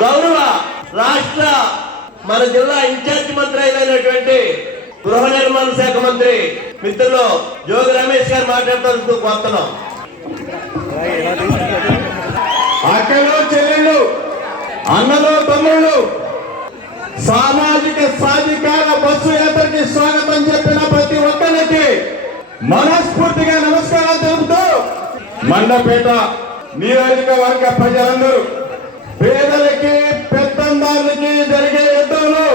గౌరవ రాష్ట్ర మన జిల్లా ఇన్ఛార్జ్ మంత్రి అయినటువంటి గృహ నిర్మాణ శాఖ మంత్రి మిత్రులు జోగి రమేష్ గారు మాట్లాడుతూ కోరుతున్నాం అక్కలు చెల్లెళ్ళు అన్నలు తమ్ముళ్ళు సామాజిక సాధికార బస్సు యాత్రకి స్వాగతం చెప్పిన ప్రతి ఒక్కరికి మనస్ఫూర్తిగా నమస్కారాలు తెలుపుతూ మండపేట నియోజకవర్గ ప్రజలందరూ పేదలకి పెత్తందారులకి జరిగే యుద్ధంలో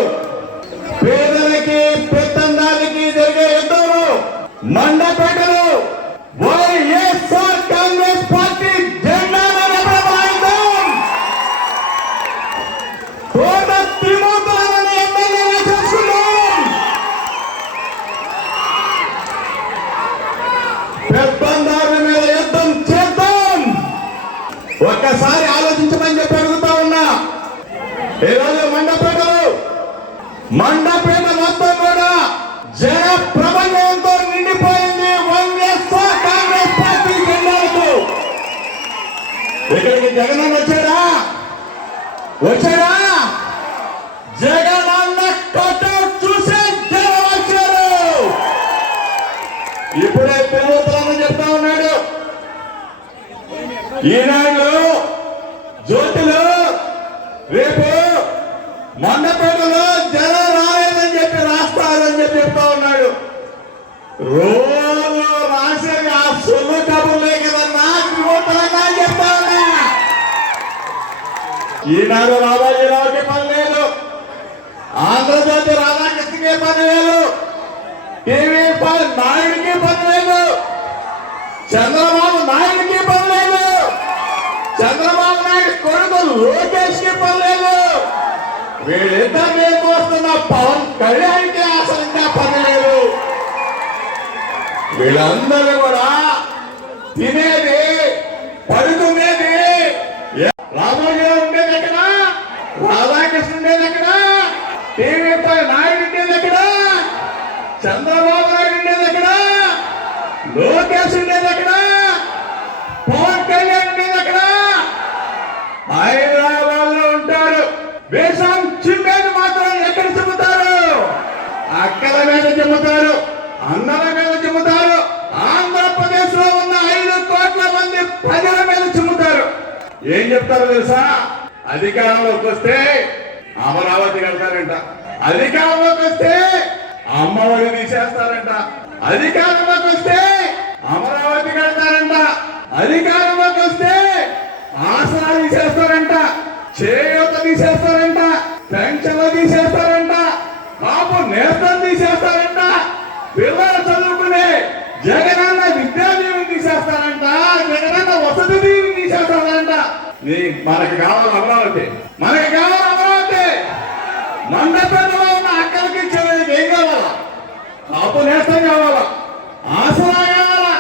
పేదలకి పెత్తందారులకి జరిగే యుద్ధంలో మండపేటలో ఈరోజు మండపేటలో మండపేట మొత్తం కూడా జన ప్రబంధంతో నిండిపోయింది వైఎస్ఆర్ కాంగ్రెస్ పార్టీ జెండాలతో ఇక్కడికి జగన్ వచ్చాడా? వచ్చాడా? జగన్ అన్న కటౌట్ చూసే జనం వచ్చారు. ఇప్పుడే తిరుగుతానని చెప్తా ఉన్నాడు. ఈనాడు జ్యోతిలో రేపు మండపేటలో జనం రాలేదని చెప్పి రాస్తారని చెప్పి చెప్తా ఉన్నాడు. రోజు రాసేది ఆ సొమ్ము కబుర్లే కదన్నా త్రిమూర్తులన్నా చెప్తా ఉన్నా. ఈనాడు రాబాజీరావుకి పని లేదు ఆంధ్రజ్యోతి రాధాకృష్ణకే పని లేదు టీవీ పని నాయుడికి పని లేదు చంద్రబాబు నాయుడికి పని లేదు చంద్రబాబు నాయుడు కొడుకు లోకేష్కి పని లేదు వీళ్ళిద్దరిని వస్తున్న పవన్ కళ్యాణ్కి అసలు ఇంకా పని లేదు వీళ్ళందరూ కూడా తినేది పడుకునేది. ఏ- ఉండేది ఎక్కడ? రాధాకృష్ణ ఉండేది ఎక్కడ? టీవీ పై నాయుడు ఉండేది ఎక్కడ? చంద్రబాబు నాయుడు ఉండేది ఎక్కడ? లోకేష్ ఉండేది ఎక్కడ పవన్ కళ్యాణ్ ఉండేది ఎక్కడ హైదరాబాద్లో ఉంటారు వేషం చిమ్మేది మాత్రం ఎక్కడ చెబుతారు అక్కల మీద చెబుతారు. అన్నల మీద చెబుతారు. ఆంధ్రప్రదేశ్లో ఉన్న ఐదు కోట్ల మంది ప్రజల మీద చెబుతారు. ఏం చెప్తారు తెలుసా? అధికారంలోకి వస్తే అమరావతి కడతారంట. అధికారంలోకి వస్తే అమ్మఒడి తీసేస్తారంట. అధికారంలోకి వస్తే అమరావతి కడతారంట. అధికారంలోకి వస్తే ఆసరా తీసేస్తారంట. చేయూత తీసేస్తారంట. పెన్షన్లు తీసేస్తారంట. కాపు నేస్తం తీసేస్తారంట పిల్లలు చదువుకునే జగనన్న విద్యాదీవుని తీసేస్తారంట జగనన్న వసతి దీవుని తీసేస్తారంట నీ మనకి కావాలి అమరావతి. మనకి కావాలి అమరావతి. మండపేటలో ఉన్న అక్కలకి ఇచ్చేది ఏం కావాలా? కాపు నేస్తం కావాలా? ఆసరా కావాలా?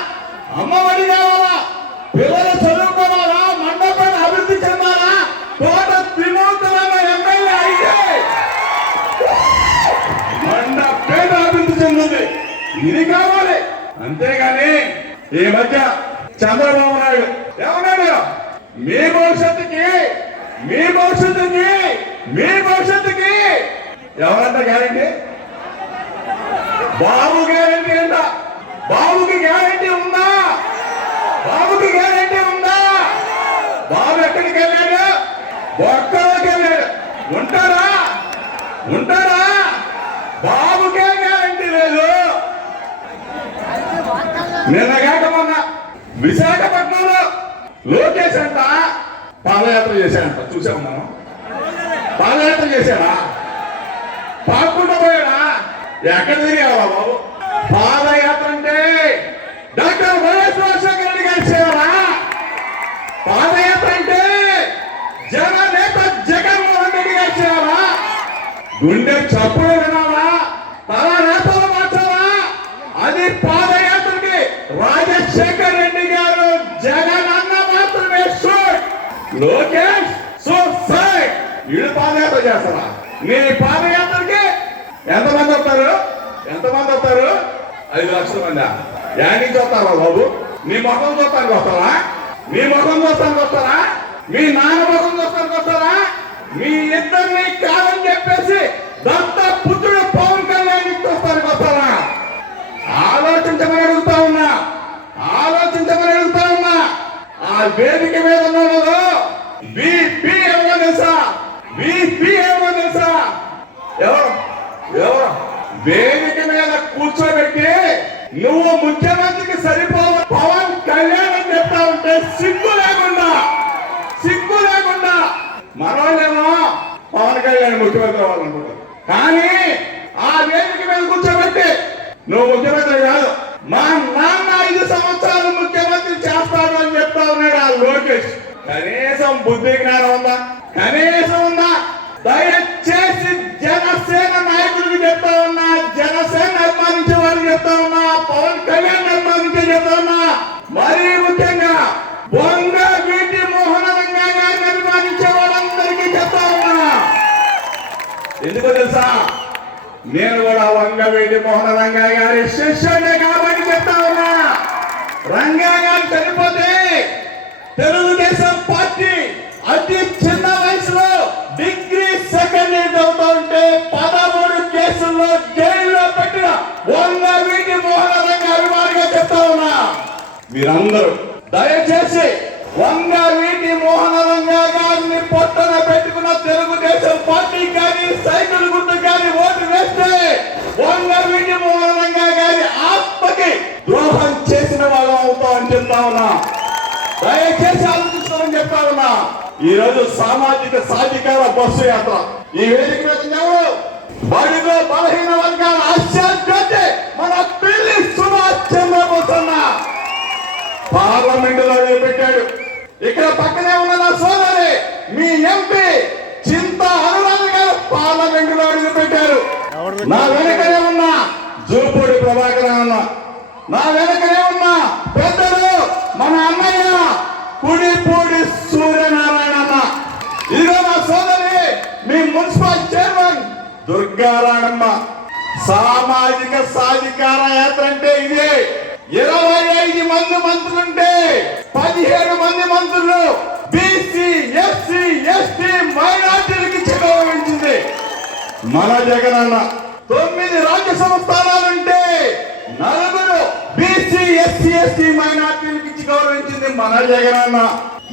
అమ్మఒడి కావాలా? పిల్లలు చదువుకోవాలా? మండపం అభివృద్ధి చెందాలా? తోట త్రిమూర్తులను ఎమ్మెల్యే అయితే మండపేట అభివృద్ధి చెందుతుంది ఇది కావాలి. అంతేగాని ఈ మధ్య చంద్రబాబు నాయుడు. ఏమన్నా మీ భవిష్యత్తుకి మీ భవిష్యత్తుకి మీ భవిష్యత్తుకి ఎవరంట గ్యారంటీ బాబు గ్యారంటీ అంట బాబుకి గ్యారంటీ ఉందా? బాబుకి గ్యారంటీ ఉందా? బాబు ఎక్కడికి వెళ్ళాడు? బొక్కలోకి వెళ్ళాడు. ఉంటారా ఉంటారా బాబుకే గ్యారంటీ లేదు. నిన్న కాక మొన్న విశాఖపట్నం పాదయాత్ర చేశాడంట చూసాము మనం? పాదయాత్ర చేశాడా పాకుండా పోయాడా? ఎక్కడ తిరిగావా బాబు? పాదయాత్ర అంటే డాక్టర్ వైఎస్ రాజశేఖర రెడ్డి గారి సేవరా పాదయాత్ర అంటే జన నేత జగన్మోహన్ రెడ్డి గారి సేవరా గుండె చప్పుడు వినాలా? తల నేతలు మార్చాలా? అది పాదయాత్రకి రాజశేఖర్ రెడ్డి గారు జగన్ అన్న మాత్రమే లోకేష్ సో సై వీళ్ళు పాదయాత్ర చేస్తారా మీ పాదయాత్రకి ఎంతమంది వస్తారు? ఎంతమంది వస్తారు? ఐదు లక్షల మంది? యాడ్ నుంచి వస్తారా బాబు? మీ మొఖం చూస్తానికి వస్తారా మీ ముఖం చూస్తానికి వస్తారా మీ నాన్న ముఖం చూస్తానికి వస్తారా మీ ఇద్దరిని కాదని చెప్పేసి దత్త పుత్రుడు పవన్ కళ్యాణ్ వస్తారు వస్తారా ఆలోచించమని అడుగుతా ఉన్నా. ఆలోచించమని అడుగుతా ఉన్నా. ఆ వేదిక మీద ఉన్నాను బీపీ ఎవరో తెలుసా బీపీ ఎవరో తెలుసా ఎవరు ఎవరు వేదిక మీద కూర్చోబెట్టి నువ్వు ముఖ్యమంత్రికి సరిపోవ. పవన్ కళ్యాణ్ అని చెప్తా ఉంటే సిగ్గు లేకుండా సిగ్గు లేకుండా మనోళ్ళేమో పవన్ కళ్యాణ్ ముఖ్యమంత్రి అవ్వాలనుకుంటారు. కానీ ఆ వేదిక మీద కూర్చోబెట్టి నువ్వు ముఖ్యమంత్రి కాదు. మా నాన్న ఐదు సంవత్సరాలు ముఖ్యమంత్రి చేస్తాడు అని చెప్తా ఉన్నాడు ఆ లోకేష్. కనీసం బుద్ధి జ్ఞానం ఉందా? కనీసం ఉందా? దయచేసి ఎందుకో తెలుసా? నేను కూడా వంగవేడి మోహన రంగా గారి శిష్యుడే కాబట్టి చెప్తా ఉన్నా. రంగా గారు చనిపోతే తెలుగుదేశం పార్టీ అతి చిన్న వయసులో డిగ్రీ సెకండ్ ఇయర్ చదువుతూ ఉంటే పదమూడు కేసుల్లో జైల్లో పెట్టిన వంగవీటి మోహన రంగా అభిమానిగా చెప్తా ఉన్నా. మీరందరూ దయచేసి వంగ వీటి మోహన రంగా గారిని పొట్టన పెట్టుకున్న తెలుగుదేశం పార్టీ కానీ సైకిల్ గుర్తు కానీ ఓటు వేస్తే వంగ వీటి మోహన రంగా గారి ఆత్మకి ద్రోహం చేసిన వాళ్ళం అవుతామని చెప్తా ఉన్నా. దయచేసి ఆలోచిస్తామని చెప్తా ఉన్నా. ఈ రోజు సామాజిక సాధికార బస్సు యాత్ర. ఈ వేదిక మీద ఎవరు? బలహీన వర్గాల ఆశాజ్యోతి మన పార్లమెంట్లో పెట్టాడు ఇక్కడ పక్కనే ఉన్న నా సోదరి మీ ఎంపీ చింత అనురాధ గారు పార్లమెంట్లో నా వెనకనే ఉన్న జూపూడి ప్రభాకర్ అన్న నా వెనకనే ఉన్న పెద్దలు మన అన్నయ్య కుడిపూడి సూర్యనారాయణ అన్న. ఇదిగో నా సోదరి మీ మున్సిపల్ చైర్మన్ దుర్గారాయణమ్మ సామాజిక సాధికార యాత్ర అంటే ఇదే. ఇరవై మంది మంత్రులుంటే పదిహేడు మంది మంత్రులు బీసీ ఎస్సీ ఎస్టీ మైనార్టీలకు ఇచ్చి గౌరవించింది మన అన్న తొమ్మిది రాజ్యసభ స్థానాలుంటే నలుగురు బీసీ ఎస్సీ ఎస్టీ మైనార్టీలకు ఇచ్చి గౌరవించింది మన జగన్ అన్న.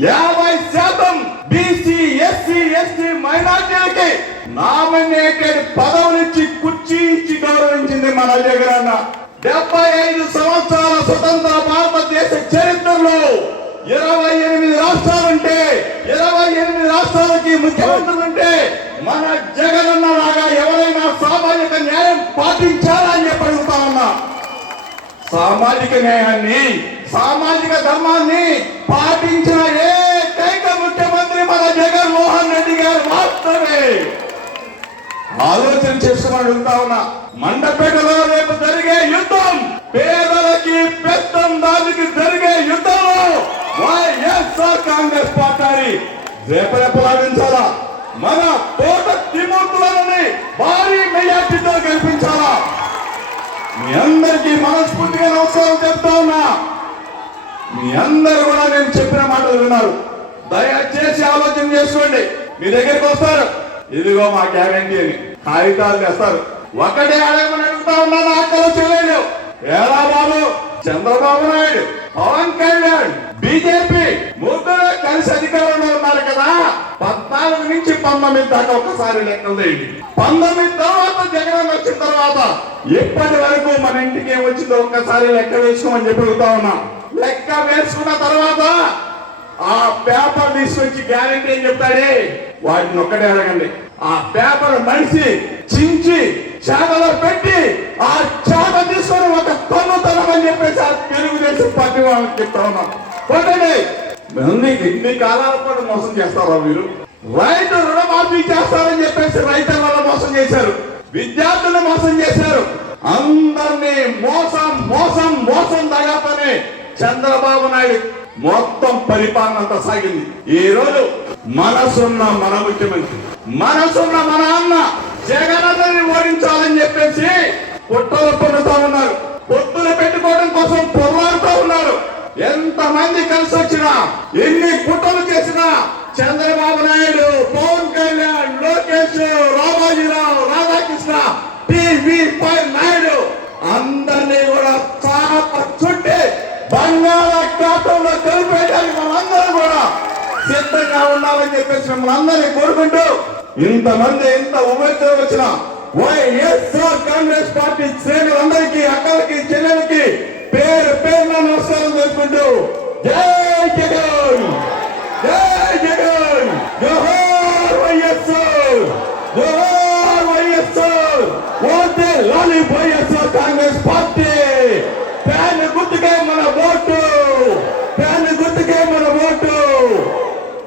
యాభై శాతం బీసీ ఎస్సీ ఎస్టీ మైనార్టీలకి నామినేటెడ్ పదవులు ఇచ్చి కుర్చీ ఇచ్చి గౌరవించింది మన జగన్ అన్న. డెబ్బై ఐదు సంవత్సరాల స్వతంత్ర భారతదేశ చరిత్రలో ఇరవై ఎనిమిది రాష్ట్రాలుంటే ఇరవై ఎనిమిది రాష్ట్రాలకి ముఖ్యమంత్రులుంటే మన జగనన్న లాగా ఎవరైనా సామాజిక న్యాయం పాటించాలా అని చెప్పి అడుగుతా ఉన్నా. సామాజిక న్యాయాన్ని సామాజిక ధర్మాన్ని పాటించిన ఏకైక ముఖ్యమంత్రి మన జగన్మోహన్ రెడ్డి గారు మాత్రమే. ఆలోచన చేస్తున్నాడు ఉంటా ఉన్నా. మండపేటలో రేపు జరిగే యుద్ధం పేదలకి పెద్ద దానికి జరిగే యుద్ధంలో వైఎస్ఆర్ కాంగ్రెస్ పార్టీ రేపరేపలాడించాలా మన తోట తిమూర్తులని భారీ మెజార్టీతో గెలిపించాలా? మీ అందరికీ మనస్ఫూర్తిగా నమస్కారం చెప్తా ఉన్నా. మీ అందరు కూడా నేను చెప్పిన మాటలు విన్నారు. దయచేసి ఆలోచన చేసుకోండి. మీ దగ్గరికి వస్తారు. ఇదిగో మా గ్యారంటీ అని కాగితాలు తెస్తారు. ఒకటే అడగమని అడుగుతా ఉన్నాను అక్కలు చేయలేదు ఏరా బాబు? చంద్రబాబు నాయుడు పవన్ కళ్యాణ్ బీజేపీ ముగ్గురు కలిసి అధికారంలో ఉన్నారు కదా? పద్నాలుగు నుంచి పంతొమ్మిది దాకా ఒకసారి లెక్కలు పంతొమ్మిది తర్వాత జగన్ వచ్చిన తర్వాత ఇప్పటి వరకు మన ఇంటికి ఏం వచ్చిందో ఒక్కసారి లెక్క వేసుకోమని చెప్పి అడుగుతా ఉన్నా. లెక్క వేసుకున్న తర్వాత ఆ పేపర్ తీసుకొచ్చి గ్యారెంటీ అని చెప్తాడే వాటిని ఒక్కటే అడగండి. ఆ పేపర్ మనిషి చించి చేతలో పెట్టి ఆ చేత తీసుకొని ఒక తొమ్మితనం అని చెప్పేసి ఆ తెలుగుదేశం పార్టీ వాళ్ళకి చెప్తా ఉన్నాం కొట్టండి. మంది ఎన్ని కాలాల పాటు మోసం చేస్తారా మీరు? రైతు రుణమాఫీ చేస్తారని చెప్పేసి రైతుల మోసం చేశారు. విద్యార్థులను మోసం చేశారు. అందరినీ మోసం మోసం మోసం దగాతోనే చంద్రబాబు నాయుడు మొత్తం పరిపాలన అంతా సాగింది. ఈ రోజు మనసున్న మన ముఖ్యమంత్రి మనసున్న మన అన్న జగన్ ఓడించాలని చెప్పేసి పుట్టలు పండుతా ఉన్నారు. పొత్తులు పెట్టుకోవడం కోసం పొరలాడుతూ ఉన్నారు. ఎంత మంది కలిసి వచ్చినా ఎన్ని పుట్టలు చేసినా చంద్రబాబు నాయుడు పవన్ కళ్యాణ్ లోకేష్ రామాజీరావు రాధాకృష్ణ టీవీ నాయుడు అందరినీ కూడా చాలా చుట్టే బంగాళాఖాతంలో సిద్ధంగా ఉండాలని చెప్పేసి మిమ్మల్ని అందరినీ కోరుకుంటూ ఇంతమంది ఇంత ఉభయతో వచ్చిన వైఎస్ఆర్ కాంగ్రెస్ పార్టీ శ్రేణులందరికీ అక్కలకి చెల్లెలకి పేరు పేరున నమస్కారం చేసుకుంటూ జై